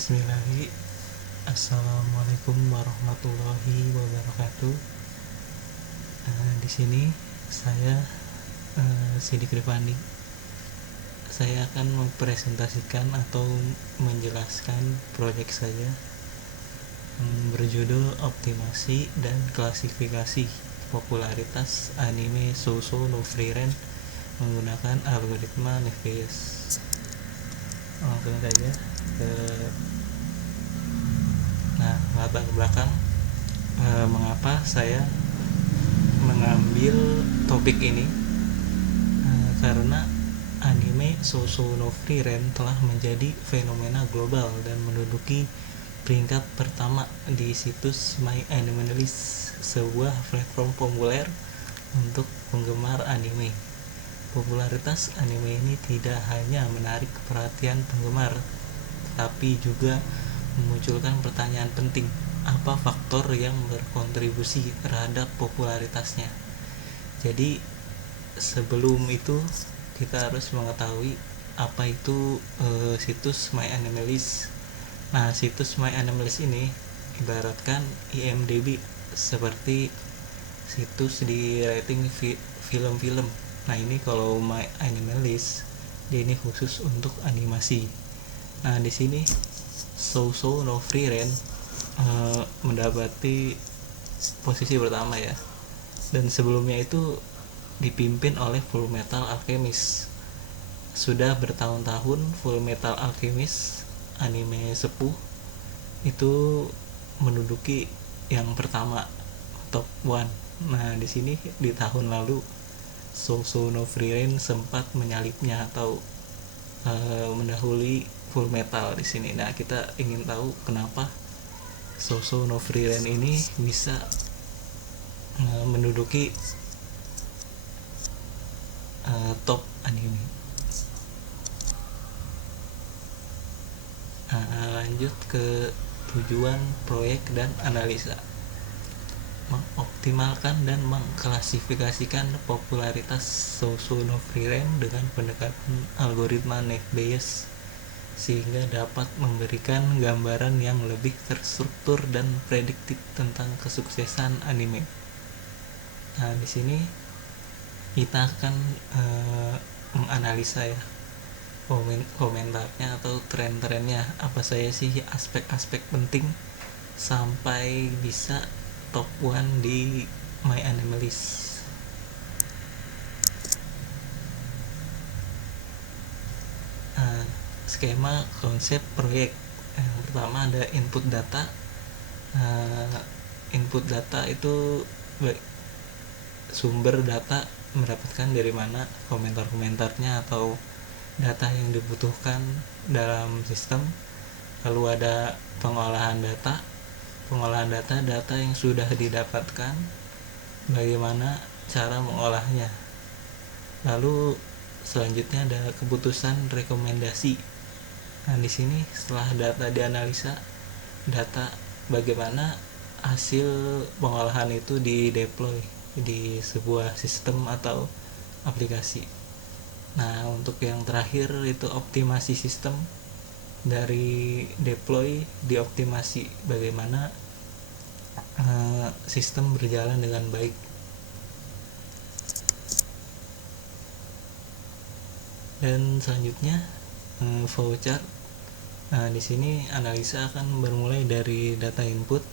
Bismillahirrahmanirrahim. Assalamualaikum warahmatullahi wabarakatuh. Di sini saya Sidik Rifandi. Saya akan mempresentasikan atau menjelaskan proyek saya yang berjudul Optimasi dan Klasifikasi Popularitas Anime Shoujo no Frieren menggunakan algoritma Naive-Bayes. Langsung saja ke latar belakang mengapa saya mengambil topik ini. Karena anime Shoujo no Frieren telah menjadi fenomena global dan menduduki peringkat pertama di situs MyAnimeList, sebuah platform populer untuk penggemar anime. Popularitas anime ini tidak hanya menarik perhatian penggemar, tetapi juga memunculkan pertanyaan penting: apa faktor yang berkontribusi terhadap popularitasnya? Jadi sebelum itu kita harus mengetahui apa itu situs MyAnimeList. Nah, situs MyAnimeList ini ibaratkan IMDb, seperti situs di rating film-film. Nah, ini kalau MyAnimeList, dia ini khusus untuk animasi. Nah, di sini Shoujo no Frieren mendapati posisi pertama ya. Dan sebelumnya itu dipimpin oleh Fullmetal Alchemist. Sudah bertahun-tahun Fullmetal Alchemist, anime sepuh, itu menduduki yang pertama, top 1. Nah, di sini di tahun lalu Shoujo no Frieren sempat menyalipnya atau mendahului Fullmetal di sini. Nah, kita ingin tahu kenapa Shoujo no Frieren ini bisa menduduki top anime. Lanjut ke tujuan proyek dan analisa. Mengoptimalkan dan mengklasifikasikan popularitas Shoujo no Frieren dengan pendekatan algoritma Naive-Bayes sehingga dapat memberikan gambaran yang lebih terstruktur dan prediktif tentang kesuksesan anime. Nah, di sini kita akan menganalisa ya komentarnya atau tren-trennya, apa saja sih aspek-aspek penting sampai bisa top 1 di MyAnimeList. Skema konsep proyek. Yang pertama ada input data. Input data itu sumber data, mendapatkan dari mana komentar-komentarnya atau data yang dibutuhkan dalam sistem. Lalu ada pengolahan data data yang sudah didapatkan, bagaimana cara mengolahnya. Lalu selanjutnya ada keputusan rekomendasi. Nah, di sini setelah data dianalisa, data bagaimana hasil pengolahan itu dideploy di sebuah sistem atau aplikasi. Nah, untuk yang terakhir itu optimasi sistem. Dari deploy dioptimasi, bagaimana sistem berjalan dengan baik. Dan selanjutnya flowchart. Nah, di sini analisa akan bermulai dari data input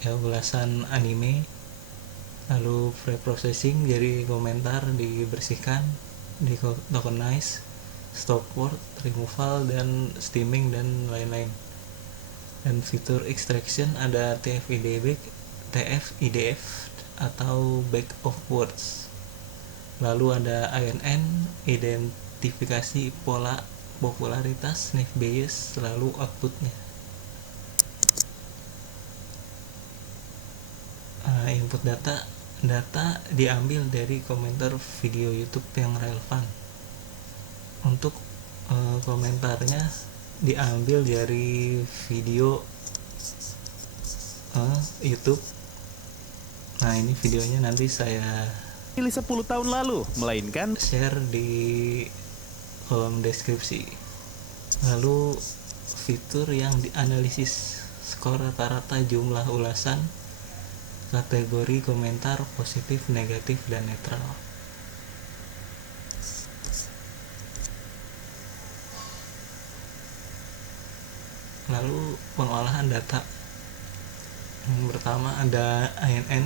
ya, ulasan anime, lalu pre-processing, jadi komentar dibersihkan, di tokenize, stopword, removal, dan steaming, dan lain-lain. Dan fitur extraction ada TF-IDF atau back of words. Lalu ada INN, identifikasi pola popularitas Naive-Bayes, lalu outputnya. Input data diambil dari komentar video YouTube yang relevan. Untuk komentarnya diambil dari video YouTube. Nah, ini videonya nanti saya pilih 10 tahun lalu, melainkan share di kolom deskripsi. Lalu fitur yang dianalisis skor rata-rata jumlah ulasan, kategori komentar positif, negatif, dan netral. Lalu pengolahan data. Yang pertama ada ANN,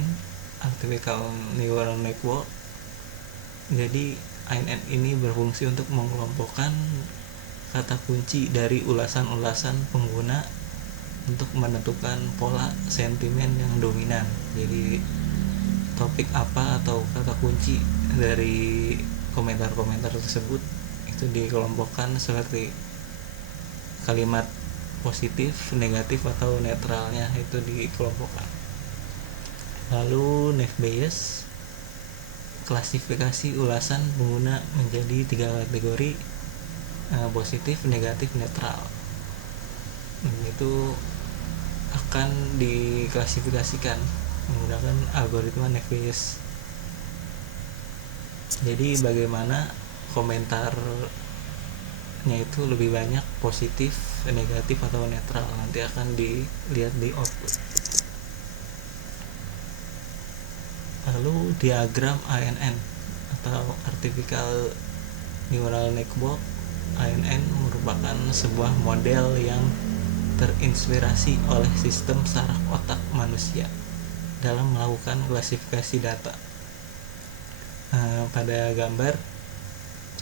Artificial Neural Network. Jadi ANN ini berfungsi untuk mengelompokkan kata kunci dari ulasan-ulasan pengguna untuk menentukan pola sentimen yang dominan. Jadi topik apa atau kata kunci dari komentar-komentar tersebut itu dikelompokkan seperti kalimat positif, negatif, atau netralnya itu dikelompokkan. Lalu Naive Bayes, klasifikasi ulasan pengguna menjadi 3 kategori, positif, negatif, netral. Itu akan diklasifikasikan menggunakan algoritma Naive Bayes. Jadi bagaimana komentarnya itu lebih banyak positif, negatif, atau netral, nanti akan dilihat di output. Lalu diagram ANN atau Artificial Neural Network. ANN merupakan sebuah model yang terinspirasi oleh sistem saraf otak manusia dalam melakukan klasifikasi data. Pada gambar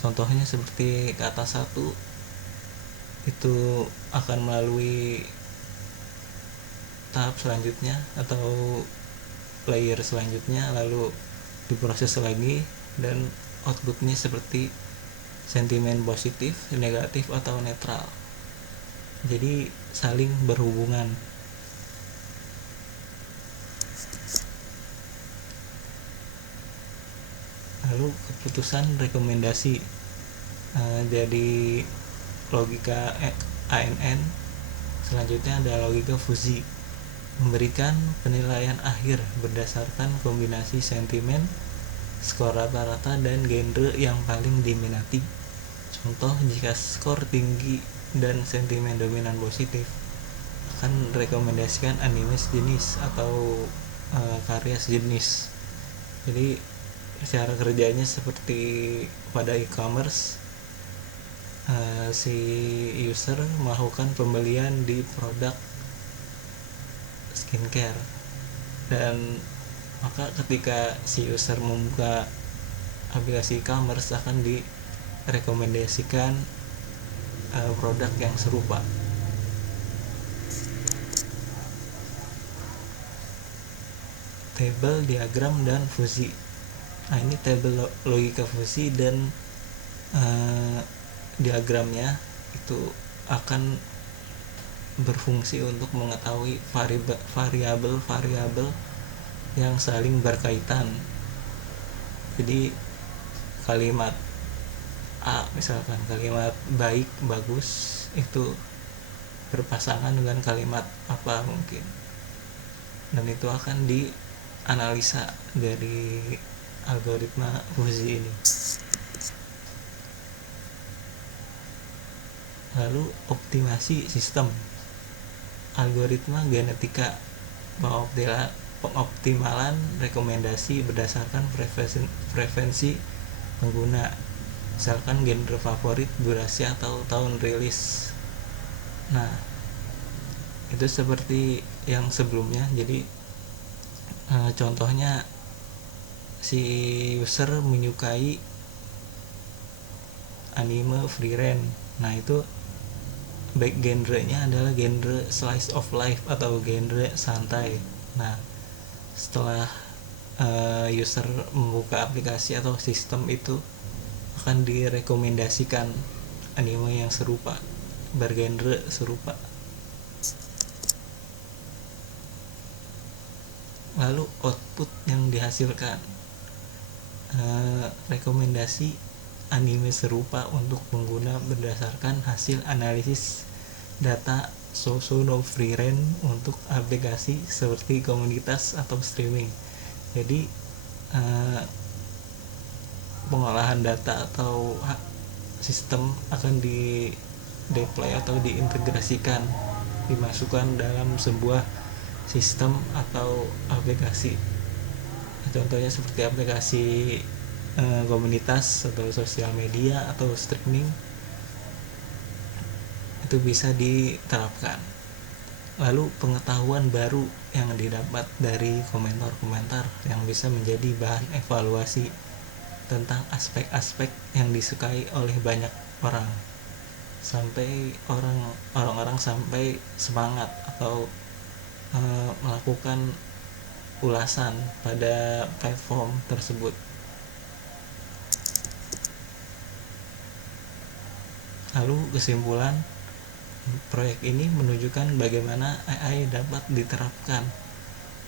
contohnya seperti kata 1 itu akan melalui tahap selanjutnya atau layer selanjutnya, lalu diproses lagi dan outputnya seperti sentimen positif, negatif, atau netral. Jadi saling berhubungan. Lalu keputusan rekomendasi. Jadi logika ANN selanjutnya ada logika fusi, memberikan penilaian akhir berdasarkan kombinasi sentimen, skor rata-rata, dan genre yang paling diminati. Contoh, jika skor tinggi dan sentimen dominan positif, akan rekomendasikan anime sejenis atau karya sejenis. Jadi cara kerjanya seperti pada e-commerce, si user melakukan pembelian di produk skincare, dan maka ketika si user membuka aplikasi e-commerce akan direkomendasikan produk yang serupa. Tabel, diagram, dan fusi. Nah, ini tabel logika fusi dan diagramnya itu akan berfungsi untuk mengetahui variabel-variabel yang saling berkaitan. Jadi kalimat A, misalkan kalimat baik, bagus, itu berpasangan dengan kalimat apa mungkin, dan itu akan dianalisa dari algoritma fusi ini. Lalu optimasi sistem. Algoritma genetika pengoptimalan rekomendasi berdasarkan preferensi pengguna, misalkan genre favorit, durasi, atau tahun rilis. Nah, itu seperti yang sebelumnya. Jadi contohnya si user menyukai anime Frieren. Nah, itu baik genrenya adalah genre slice of life atau genre santai. Nah, setelah user membuka aplikasi atau sistem itu akan direkomendasikan anime yang serupa, bergenre serupa. Lalu output yang dihasilkan, rekomendasi anime serupa untuk pengguna berdasarkan hasil analisis data Sosono Frieren untuk aplikasi seperti komunitas atau streaming. Jadi pengolahan data atau sistem akan deploy atau diintegrasikan, dimasukkan dalam sebuah sistem atau aplikasi. Contohnya seperti aplikasi komunitas atau sosial media atau streaming, itu bisa diterapkan. Lalu pengetahuan baru yang didapat dari komentar-komentar yang bisa menjadi bahan evaluasi tentang aspek-aspek yang disukai oleh banyak orang, sampai orang-orang sampai semangat atau melakukan ulasan pada platform tersebut. Lalu kesimpulan, proyek ini menunjukkan bagaimana AI dapat diterapkan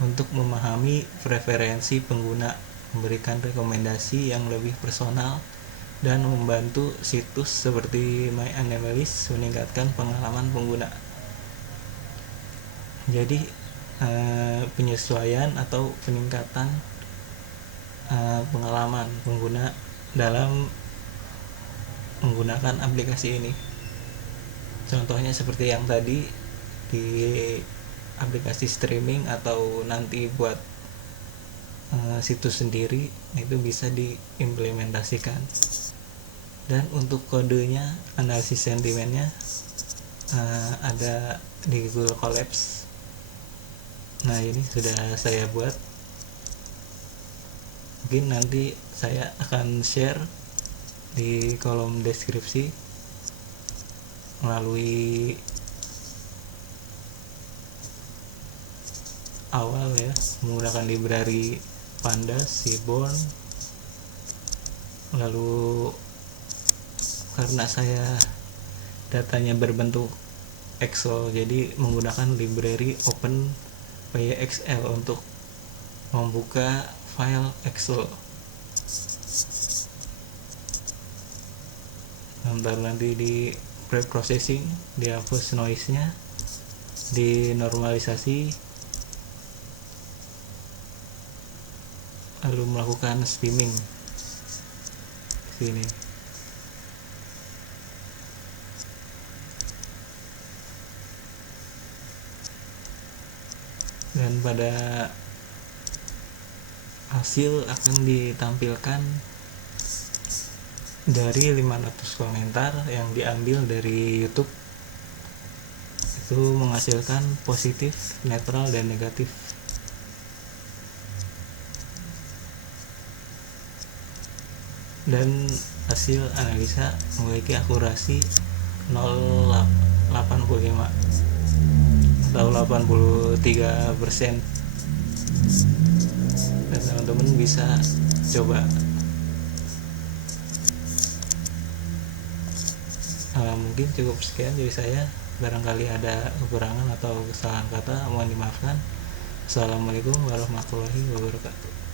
untuk memahami preferensi pengguna, memberikan rekomendasi yang lebih personal, dan membantu situs seperti MyAnimalist meningkatkan pengalaman pengguna. Jadi penyesuaian atau peningkatan pengalaman pengguna dalam menggunakan aplikasi ini. Contohnya seperti yang tadi di aplikasi streaming atau nanti buat situs sendiri, itu bisa diimplementasikan. Dan untuk kodenya, analisis sentimennya ada di Google Colabs. Nah, ini sudah saya buat. Mungkin nanti saya akan share di kolom deskripsi melalui awal ya, menggunakan library Pandas, Seaborn. Lalu karena saya datanya berbentuk Excel, jadi menggunakan library OpenPyXL untuk membuka file Excel. Ntar nanti di pre-processing, dihapus noise-nya, dinormalisasi, lalu melakukan steaming sini. Dan pada hasil akan ditampilkan dari 500 komentar yang diambil dari YouTube. Itu menghasilkan positif, netral, dan negatif. Dan hasil analisa memiliki akurasi 0,85 atau 83%. Dan teman-teman bisa coba. Mungkin cukup sekian dari saya. Barangkali ada kekurangan atau kesalahan kata, mohon dimaafkan. Assalamualaikum warahmatullahi wabarakatuh.